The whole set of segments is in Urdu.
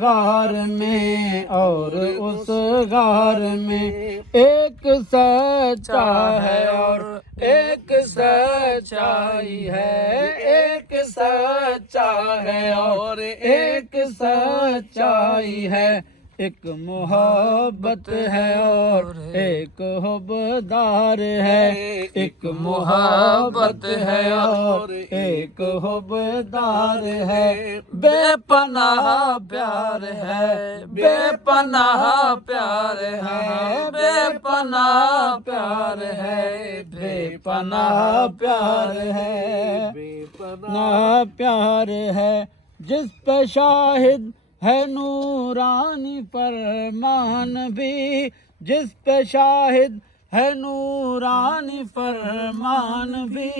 غار میں اور اس غار میں ایک سچا ہے اور ایک سچائی ہے، ایک سچا ہے اور ایک سچائی ہے، ایک محبت ہے اور ایک حبدار ہے، ایک محبت ہے اور ایک حبدار ہے، بے پناہ پیار ہے، بے پناہ پیار ہے، بے پناہ پیار ہے، بے پناہ پیار ہے، بے پناہ پیار ہے، جس پہ شاہد ہے نورانی فرمان بھی، جس پہ شاہد ہے نورانی فرمان بھی،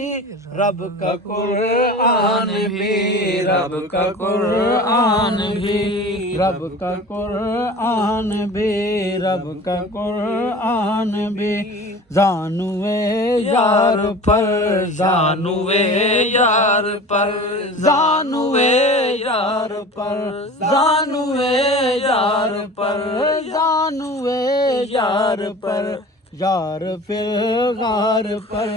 رب کا قرآن بھی، رب کا قرآن بھی، رب کا قرآن بھی، رب کا قرآن بھی، زانوے یار پر، زانوے یار پر، زانوے یار پر، زانوے یار پر، زانوے یار پر، یار فی الغار پر،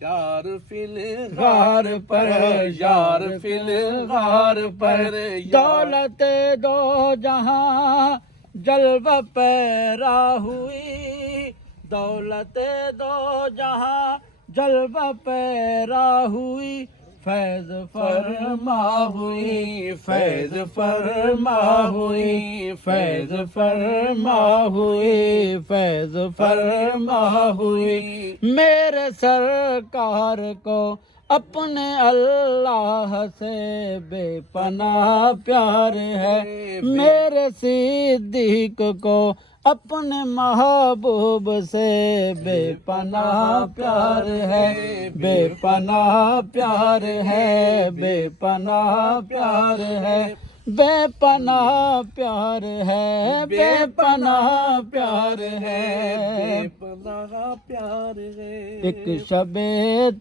یار فی الغار پر، یار فی الغار پر، دولت دو جہاں جلوہ پیرا ہوئی، دولت دو جہاں جلوہ پیرا ہوئی، فیض فرما ہوئی، فیض فرما ہوئی، فیض فرما ہوئی، فیض فرما ہوئی، میرے سرکار کو اپنے اللہ سے بے پناہ پیار ہے، میرے صدیق کو اپنے محبوب سے بے پناہ پیار ہے، بے پناہ پیار ہے، بے پناہ پیار ہے، بے پناہ پیار ہے، بے پناہ پیار ہے، بے پناہ پیار ہے، ایک شب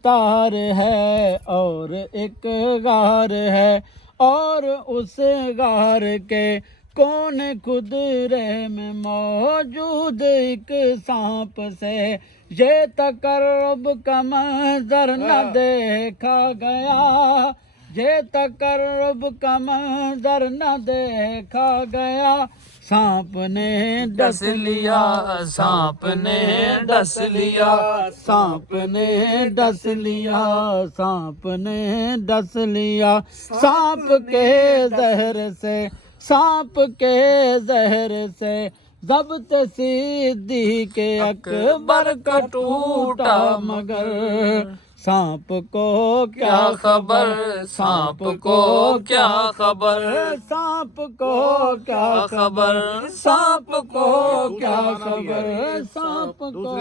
تار ہے اور ایک غار ہے، اور اس غار کے کون قدرے میں موجود ایک سانپ سے یہ تقرب کا منظر نہ دیکھا گیا، یہ تقرب کا منظر نہ دیکھا گیا، سانپ نے ڈس لیا، سانپ نے ڈس لیا، سانپ نے ڈس لیا، سانپ نے ڈس لیا، سانپ کے زہر سے، سانپ کے زہر سے ضبط صدیق اکبر کا ٹوٹا، مگر سانپ کو کیا خبر، سانپ کو کیا خبر، سانپ کو کیا خبر، سانپ کو کیا خبر، سانپ کو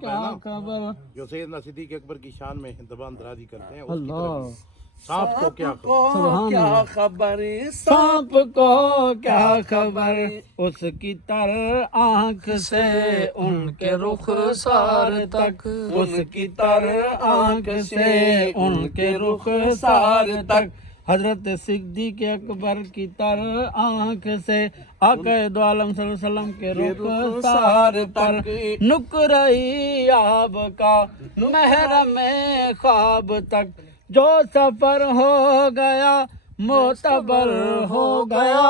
کیا خبر، جو سیدنا صدیق اکبر کی شان میں زبان درازی کرتے ہیں، اللہ سانپ کو کیا خبر، کیا خبر، سانپ کو کیا خبر، اس کی تر آنکھ سے ان کے رخسار تک، اس کی تر آنکھ سے ان کے رخسار تک، حضرت صدیق اکبر کی تر آنکھ سے آقا دو عالم صلی اللہ علیہ وسلم کے رخسار پر نقرئی آب کا محرم خواب تک جو سفر ہو گیا معتبر ہو گیا،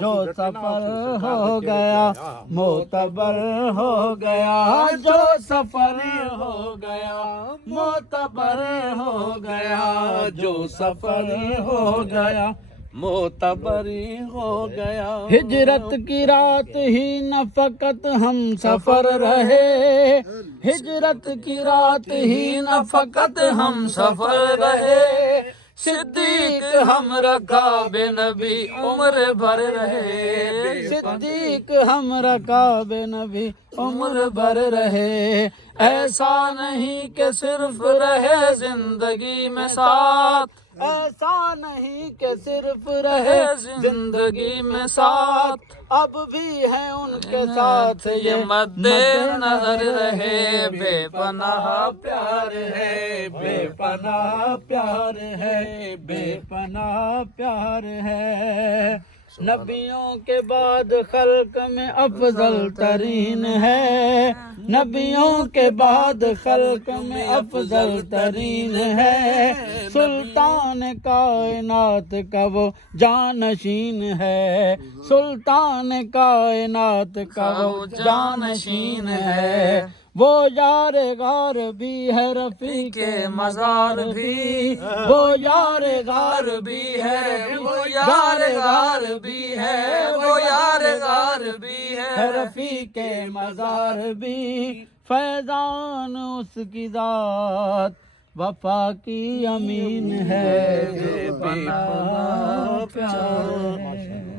جو سفر ہو گیا معتبر ہو گیا، جو سفر ہو گیا معتبر ہو گیا، جو سفر ہو گیا معتبر ہو گیا، ہجرت کی رات ہی نہ فقط ہم سفر رہے، ہجرت کی رات ہی نہ فقط ہم سفر رہے، صدیق ہم رکاب نبی عمر بھر رہے، صدیق ہم رکاب نبی عمر بھر رہے، ایسا نہیں کہ صرف رہے زندگی میں ساتھ، ایسا نہیں کہ صرف رہے زندگی میں ساتھ، اب بھی ہے ان کے ساتھ یہ مد نظر رہے، بے پناہ پیار ہے، بے پناہ پیار ہے، بے پناہ پیار ہے، نبیوں کے بعد خلق میں افضل ترین ہے، نبیوں کے بعد خلق میں افضل ترین ہے، سلطان کائنات کا وہ جانشین ہے، سلطان کائنات کا وہ جانشین ہے، وہ یار غار بھی ہے رفیق مزار بھی، وہ یار غار بھی ہے، وہ یار غار بھی ہے، وہ یار غار بھی ہے، رفیق مزار بھی، فیضان اس کی ذات وفا کی امین ہے، جو بے پناہ پیار ہے۔